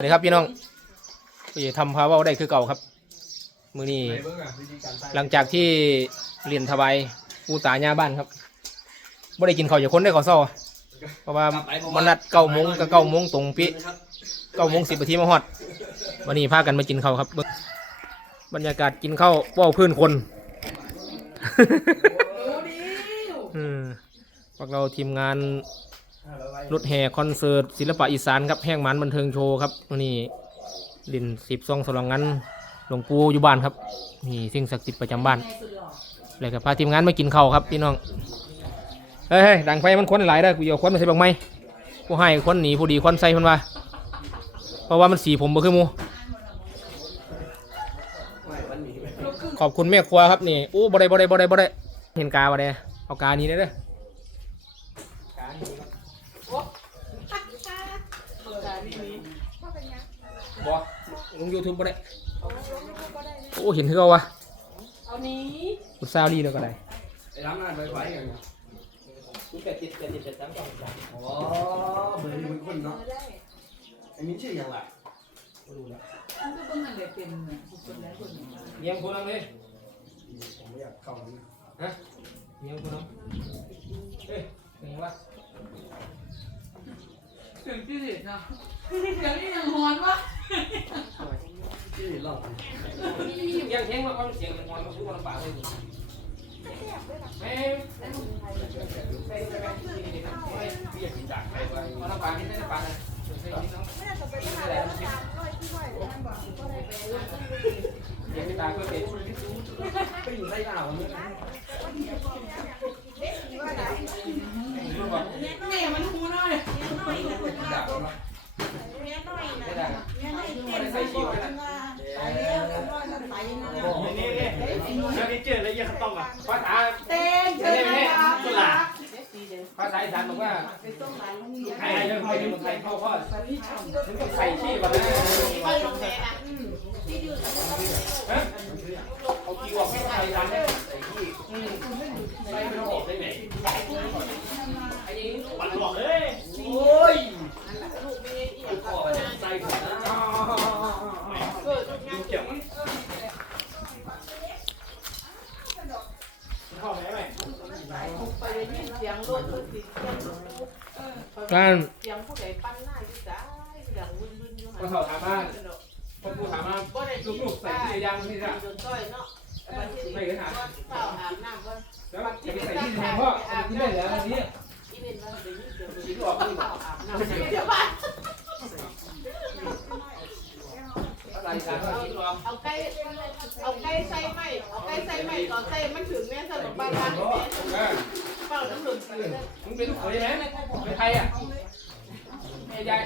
สวัสดีครับพี่น้องพี่ทำพาเว่าได้คือเก่าครับ มือนี้หลังจากที่เรียนทบายปูตาญาบ้านครับไม่ได้กินข้าวจากคนได้ข้าวเศร้าเพราะว่ามันนัดเก้าโมงกับเก้าโมงตรงปีเก้าโมงสิบนาทีมาฮอด วันนี้พากันมากินข้าวครับ บรรยากาศกินข้าวเว่าพื้นคนอืมพวกเราทีมงาน รถแห่คอนเสิร์ตศิลปะอีสานครับแห้งหมันบันเทิงโชว์ครับนนี้ลินสิบซองสลองงั้นหลวงปู่อยู่บ้านครับนี่สิ่งศักดิ์สิทธิ์ประจำบ้านเลยกับพาทีมงานมากินข้าวครับพี่น้องเฮ้ยดังไฟมันควันหลายได้กูเอาควันมาใส่บังไม้กูให้ควันหนีผู้ดีควันใส่มันว่าเพราะว่ามันสีผมบ่คือหมูขอบคุณแม่ครัวครับนี่อู้บ่ได้บ่ได้บ่ได้บ่ได้เห็นกาบ่ได้เอากานี้ได้เด้อกานี้ครับ บอลงยูทูบบ่ได้ โอ้ เห็นเธอวะเอานี้กูซาวดีแล้วก็ได้ไอ้ร้านนั้นไวไฟอย่างเงี้ยกูแปดจิตแปดจิตแปดสามสองสามอ๋อเบอร์นี้มันคนเนาะไอ้มิ้นชื่อยังไงกูดูแล้วมันก็ต้องนั่นแหละเป็นเนี่ยคนแล้วคนนี้เยี่ยมกูน้องเลยผมไม่อยากเข้านะฮะเยี่ยมกูน้องเฮ้ยเป็นไงวะถึงที่สุดนะอย่างนี้ยังฮอนวะชื่อรอบ ยังเท่งว่าความเสียงมันมอนมันพูดมันปากเลยแม่ใส่ใส่ไปที่นี่ดิครับไม่พี่อยากกินจากใครวะมันปากนี่ได้ปากนะใส่นิดน้องเดี๋ยวไปตาเพื่อเป็นไปอยู่ไร่ดาวเนี่ยแม่มันฮู้น้อยดาวเนาะ ไม่ได้ไม่ได้ใส่ชิวเลยนะ นี่นี่แล้วนี่ เจอแล้วยังต้องอะภาษาเต้นเชิญนะตุลาภาษาอีสานบอกว่าใครไทยเรื่เรื่อองงใคไทรยเรื่เรื่อองงใคไทรยเข้าข้อถึงกับใส่ชีพมาแล้วเอากีวอกให้ไทยดันได้ใส่ขี้ใส่ไม่ต้องบอกได้ไหมไอ้นี่วันบอกเลยโอ้ยขอใจผมนะ เสียงรถรถติดเสียงการเสียงผู้ใดปั้นหน้าอยู่จ้าเสียงวุ่นวุ่นอยู่ก็เขาถามบ้านพอกูถามมาบ่ได้ลูกๆใส่ที่ยังนี่จ้ะโดนต้อยเนาะไปที่นี่ก็เฝ้าอาบน้ำก็แล้วจะไปใส่ที่ไหนพ่อที่ไหนแล้ววันนี้อีเวนต์ว่าได้ยินเสียงคิดออกนี่เฝ้าอาบน้ำเดี๋ยวบ้านอะไรกันก็คิดออกเอาไก่เอาไก่ใส่ไหมเอาไก่ใส่ไหมตอนใส่มันถึงเนี่ยสนุกบ้านบ้านเนี่ ยเฝ้าน้ำหลุดไปเลยมึงเป็นลูกเขยใช่ไหมเป็นไทยอะแม่ยาย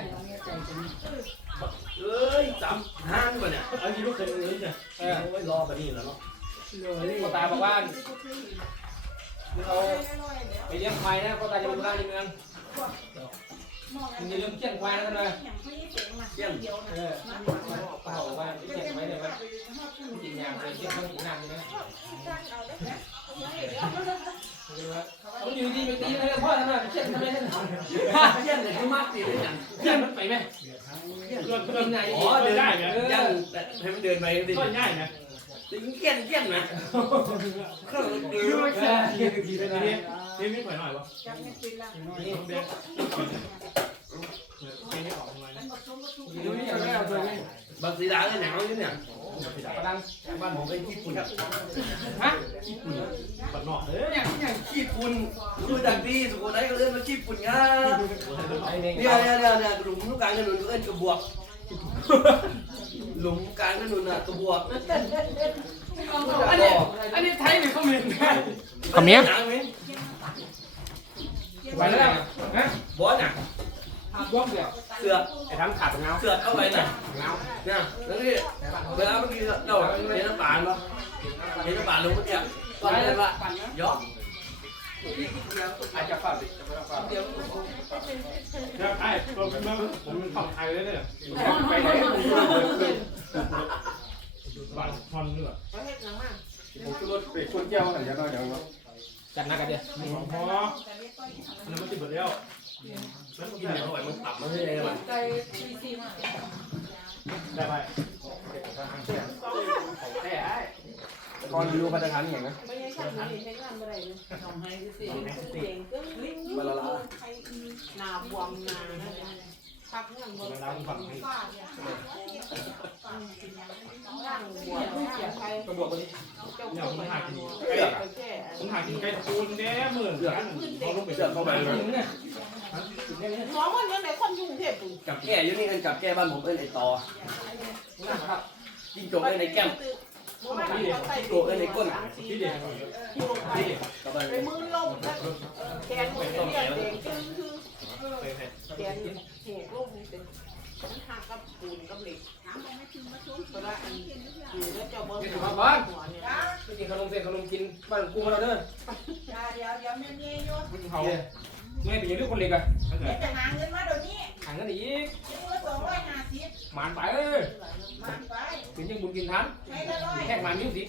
เอ้ยจำห้างป่ะเนี่ยเอาที่ลูกเคยเลี้ยงเนี่ยเออโอ้ยรอกันนี่แล้วเนาะพ่อตาบอกว่าเราไปเลี้ยงควายนะพ่อตาจะไปดูแลในเมือง มึงอย่าลืมเขี้ยนควายนะท่านเลยเยี่ยมเออเขาบอกว่าเขี้ยนไว้เลยว่ากินยางเลยเขี้ยนเขากินน้ำใช่ไหมเขาอยู่ดีไปตีเลยพ่อทำไมเขี้ยนทำไมท่านเยี่ยมเลยคือมากตีได้ยังเขี้ยนมันไปไหมเพื่อนเพื่อนไหนอ๋อเดินได้เหรอยังแต่ให้มันเดินไปก็ง่ายนะ ถึงเกี้ยนเกี้ยนนะก็เอยือดแค่ยืดทีเลยนี่นี่ไม่ปล่อยหน่อยวะจับไม่เป็นละนี่เบนไม่ออกมาอยู่นี่ไม่เอาตัวนี้บางสีดาเนี่ยหนาวอยู่เนี่ยกระดังบ้านผมไปญี่ปุ่นฮะบัดหนอกเอ้ยเนี่ยเนี่ยญี่ปุ่นคือดังดีสุโขทัยก็เล่นมาญี่ปุ่นงาไอ้เน่งเนี่ยเนี่ยเนี่ยเนี่ยหลุมลูกกลางถนนก็เล่นกระบวก หลุมกลางถนนน่ะกระบวกอันนี้อันนี้ไทยหรือเขมรคำนี้หนังไหมไปแล้วฮะบอสน่ะยกเดียวเสือกไอ้ทั้งขาดเงาเสือกเข้าไปน่ะเงาเนี่ยแล้วนี่เวลาเมื่อกี้เราเห็นน้ำปานปะเห็นน้ำปานลงเมื่อกี้ก็เลยว่าย่อ อาจจะฝาดจะไม่ต้องฝาดแล้วไอ้ผมผมเป็นฝั่งไทยเลยเนี่ยไปไหนบัดทอนนี่แหละประเทศหนังมากผมขึ้นรถไปคนเจ้าหน่อยจะน้อยอย่างวะจัดหนักกันเดียวพออันนั้นมันติดหมดแล้วกินเดี๋ยวหน่อยมันตับมันให้อะไรมันไก่ซีซีมากได้ไปของแท้ไอ้ตอนดูพัฒนาการอย่างนะ ไม่ใช่ช่างนี้ใช้งานอะไรเลยทำให้ซีซีเก่งก็ลิ้นใครหนาบวมหนาพักเงินบนน้ำฝั่งนี้ร่างบวมเสียใครกระบอกตัวนี้เจ้าเข้าไปหาหมอไปแก้ผมหากินไก่ตะปูนแน่หมื่นกันเขาลงไปเสือเข้าไปเลยหมอมันยังไหนคนยุ่งเทพปุ่นกับแก้ยุ่นี่กันกับแก้บ้านผมเอ้ยไอ้ต่อจิ้งจกเอ้ยในแก้ม โกเอ้ในก้นที่เด็กที่ลงไปเข้าไปมือลงแขนหมดเรียนเด็กคือคือแขนเหกลงนี่เป็นมันหักกับปูนกับเหล็กเพราะว่าอันอยู่แล้วเจ้าเบิ้งหัวเนี่ยไม่กินขนมเส้นขนมกินบ้านกูมาเราเด้อเดี๋ยวเดี๋ยวแม่เมียโยนเขาแม่เป็นยังลูกคนเล็กอะจะหาเงินมาเดี๋ยวนี้ห่างกันอีกซื้อละสองร้อยห้าสิบ หมานไปเอ้ยมันไปถึงยังบุญกินทันใช้ละร้อยแค่หมานนิ้วสิ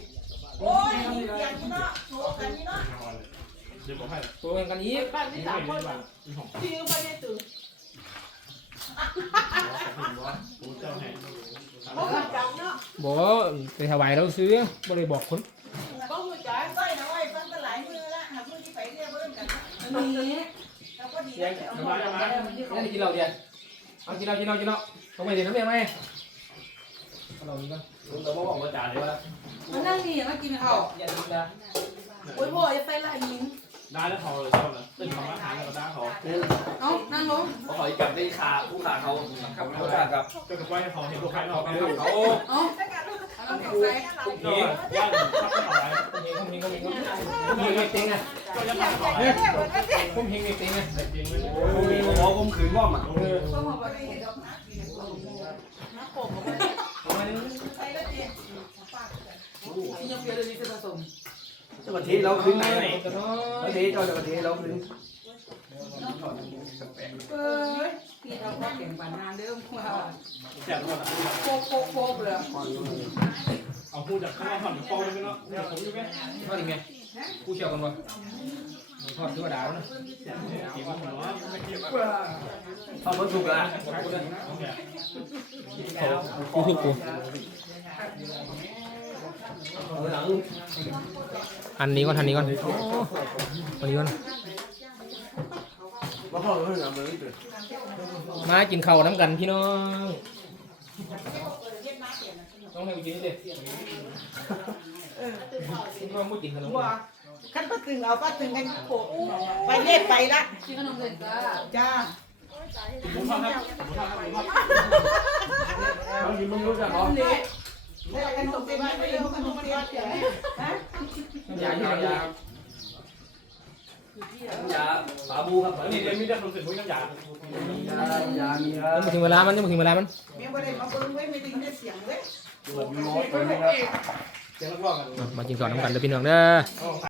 โอ้ยเสียงนี่เนาะโชว์กันนี่เนาะเดี๋ยวผมให้ตัวเองกันอีกบ้านที่สามคนที่ไปในตื่นผมเจ้าให้เพราะว่าจังเนาะบอกไปถวายเราซื้อบ่ได้บอกคนเพราะว่าจังก้อยนะก้อยฟังกันหลายมือละหาผู้ที่ไปเรียกเบิ่งกันนี่แล้วก็ดียังแล้วมามานี่กินเราเดียวเอากินเรากินเรากินเรา ต้องไปเดี๋ยวน้ำเมียไหมเรานี่ก็ผมจะบอกว่าจ่าเลยว่ามานั่งนี่มากินข้าวอย่าลืมนะโอ้ยพ่ออย่าไปไล่มิงได้แล้วเขาเลยเจ้านะเป็นคำว่าหางกับด้าเขาเนี่ยเอ้านั่งลงเขาขอจับได้ขาผู้ขาเขากับผู้ขากับก็กับว่าให้เขาเห็นลูกค้าเราเขาเขาเขาเอ้าเอาน้ำแข็งใส่เฮ้ยย่านทับไม่เอาไรผมเฮงผมเฮงผมเฮงผมเฮงไม่เต็งอะก็จะทำต่อผมเฮงไม่เต็งอะแต่จริงไม่โอ้ยหมอผมขืนว่อมอะ เออพ่อมาไปเห็นดอกนะผมก็ไม่มันใส่ละเจ็ดที่ยังเพียรนี้จะผสมจะมาทีเราคืนไหนไหนไหนกันเนาเทีเราจะมาทีเราคืนเอ้ยพี่เราพ่อเก่งปานานเดิมว่าแจกหมดโคกโคกโคกเลยเอาพูดจากข้างนอกผ่อนฟองเลยเนาะเดี๋ยวผมอยู่ไหมทอดอีกไงกูเชี่ยวกันวะ ทอดตัวดาวนะกินมันหัวไม่กินเอามาถูกละกูถูกกูหลังอันนี้ก่อนอันนี้ก่อนโอ้อันนี้ก่อนมาเข้าเรื่องอะไรไม่ตื่นมากินข้าวน้ำกันพี่น้องน้องให้กูกินดิคิดว่ามุดกินขนมว่า ขั้นป้าตึงเอาป้าตึงกันโขกไปเรียกไปละกินขนมเสร็จจ้าจ้าผมทำครับผมทำครับผมทำเรากินมึงรู้จักเหรอเรียกกันตกไปบ้านไปเร็วกันตกไปบ้านเดี๋ยฮะยายายายาสาบูครับนี่เดี๋ยวมีแต่คนสื่อผู้ยังอยากยายามีครับม่ถึงเวลามันยังม่ถึงเวลามันแม่บ่ได้มาเบิ่งไว้ไม่ได้ยินเสียงเว้ยอยู่กับยูโรตัวนี้ครับเสียงร้อกนมากินข้าวน้ำกันเด้อพี่น้องเด้อ